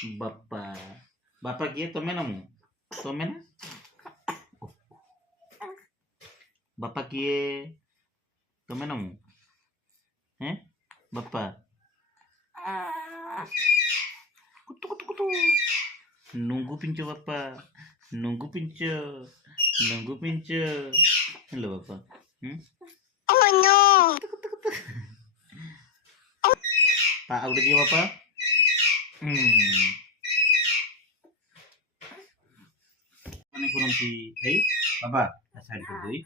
बापा बापा किए तुम्हें ना मुँह तुम्हें ना बापा किए तुम्हें ना मुँह हैं बापा कुतु कुतु कुतु nunggu pincu bapak nunggu pincu halo bapak Oh no. pak udah jawab bapak ମାନେ କରନ୍ତି ଭାଇ ବାବା ସାଇଡ କରିଦେବି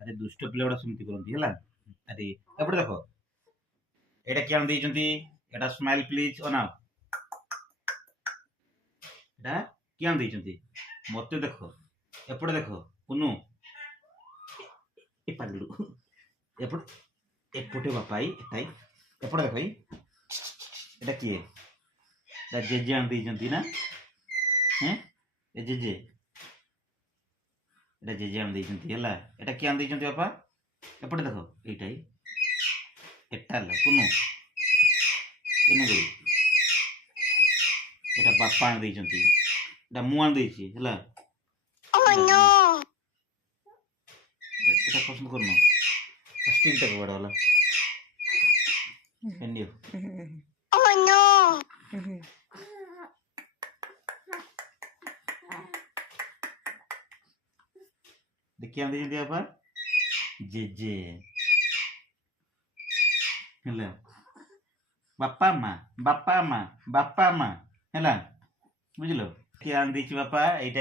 ଆରେ ଦୁଷ୍ଟ ପିଲା ଗୁଡା ସେମିତି କରନ୍ତି ହେଲା ଆରେ ଏପଟେ ଦେଖ ଏଇଟା କିଏ ଆଣି ଦେଇଛନ୍ତି ଏଟା ସ୍ମାଇଲ ପ୍ଲିଜ ଅନାଅ ଏଟା କିଏ ଆଣି ଦେଇଛନ୍ତି ମତେ ଦେଖ ଏପଟେ ଦେଖ କୁନୁ ଏ ପାଗଳୁ ଏପଟେ ଏପଟେ ବାପା ଏଟାଇ ଏପଟେ ଦେଖ ଏଟା କିଏ ଏଟା ଜେଜେ ଆଣି ଦେଇଛନ୍ତି ନା ହେଁ ଏ ଜେଜେ এটা জেজে আনি ଦେଇଛନ୍ତି ହେଲା এটা କିଏ ଆଣି ଦେଇଛନ୍ତି ବାପା ଏପଟେ ଦେଖ ଏଇଟା ଏଟା ହେଲା କୁନୁ ଏନେ এটা ବାପା ଆଣି ଦେଇଛନ୍ତି এটা ମୁଁ ଆଣି ଦେଇଛି ହେଲା Oh no. এটা ପସନ୍ଦ କରୁନ ଷ୍ଟିଲଟା କୁଆଡ଼େ ଗଲା ଏନିଓ Oh no. देखिए आंधी जल्दी बापा जेजे ହେଲା ବାପା ମା ହେଲା ବୁଝିଲ କିଏ ଆଣି ଦେଇଛି ବାପା ଏଇଟା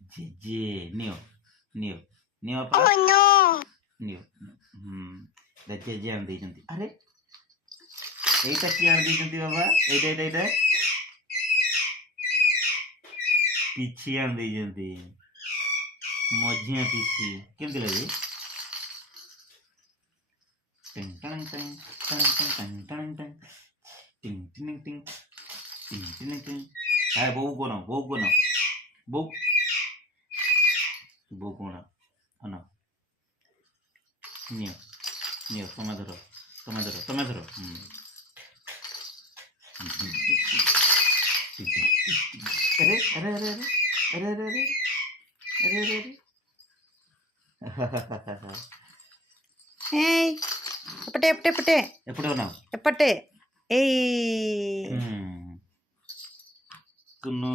ଜେଜେ ନିଅ ବାପା Oh no. ନିଅ ଜେଜେ ଆଣି ଦେଇଛନ୍ତି ଆରେ ଏଇଟା କିଏ ଆଣି ଦେଇଛନ୍ତି ବାବା ଏଇଟା ପିଛି ଆଣି ଦେଇଛନ୍ତି ମଝିଆ ପିସି କେମିତି ଲାଗେ ବୋଉ କଣ ବୋଉ କଣ ଅନ ନିଅ ତମେ ଧର अरे अरे अरे अरे अरे अरे अरे अरे अरे Hey. Epete. ఎప్పుడు ఉన్నావు Epete. Hey. କୁନୁ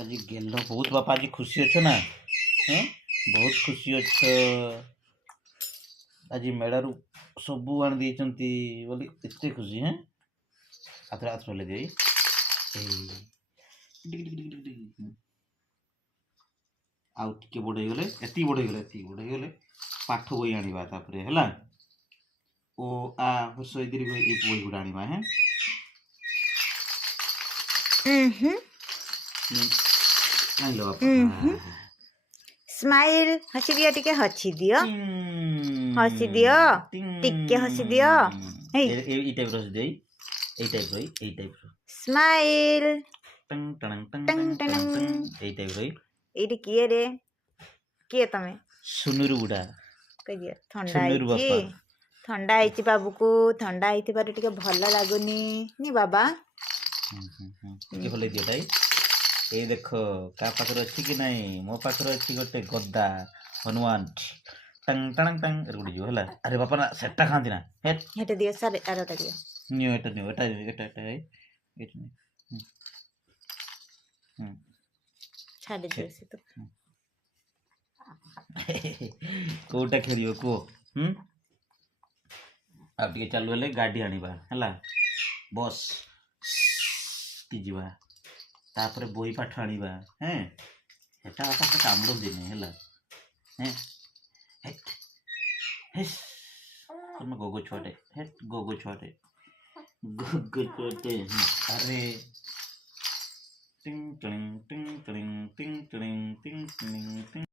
ଆଜି ଗେଲ ବହୁତ ବାପା ଆଜି ଖୁସି ଅଛ ନା ବହୁତ ଖୁସି ଅଛ ଆଜି ମେଳାରୁ ସବୁ ଆଣି ଦେଇଛନ୍ତି ବୋଲି ଏତେ ଖୁସି ହାତରେ ଲଗେଇ ଆଉ ଟିକେ ବଡ଼ ହେଇଗଲେ ଏତିକି ବଡ଼ ହେଇଗଲେ ପାଠ ବହି ଆଣିବା ତାପରେ ହେଲା ଓ ଆ ହସ ଦୀର୍ଘ ଏଇ ବହି ଗୁଡ଼ା ଆଣିବା ଆଣିଲ ବାପା Smile. हसी दिया टिके हसी दियो टिके हसी दियो এই টাইপ ର ହସି এই টাইপ ର Smile. এই টাইপ ର ଏଇଠି କିଏ ରେ କିଏ ତମେ ସୁନୁରୁ ଗୁଡ଼ା କହିଦିଅ ଥଣ୍ଡା ହେଇଛି ବାବୁକୁ ଥଣ୍ଡା ହେଇଥିବାରୁ ଟିକେ ଭଲ ଲାଗୁନି ନି ବାବା ଟିକେ ଭଲ ଦିଅ ତାଇ ଏଇ ଦେଖ କାହା ପାଖରେ ଅଛି କି ନାଇଁ ମୋ ପାଖରେ ଅଛି ଗୋଟେ ଗଦା ହନୁମାନ ଟଙ୍ଗ ଗୋଟେ ଯିବ ହେଲା ଆରେ ବାପା ନା ସେଟା ଖାଆନ୍ତି ନା ହେଟା ଦିଅ ସାରେ ଆରଟା ଦିଅ ନିଅ ଏଟା ଛାଡ଼ି ଦିଅ ସେ ତ କୋଉଟା ଖେଳିବ କୁହ ଆଉ ଟିକେ ଚାଲୁ ହେଲେ ଗାଡ଼ି ଆଣିବା ହେଲା ବସ୍ କି ଯିବା ତାପରେ ବହି ପାଠ ଆଣିବା ସେଟା ବାପା ସେ କାମୁଡ଼ନ୍ତିନି ହେଲା ତମେ ଗୋଗୋ ଛୁଆଟେ ଆରେ टिंग टिंग टिंग टिंग टिंग टिंग टिंग टिंग टिंग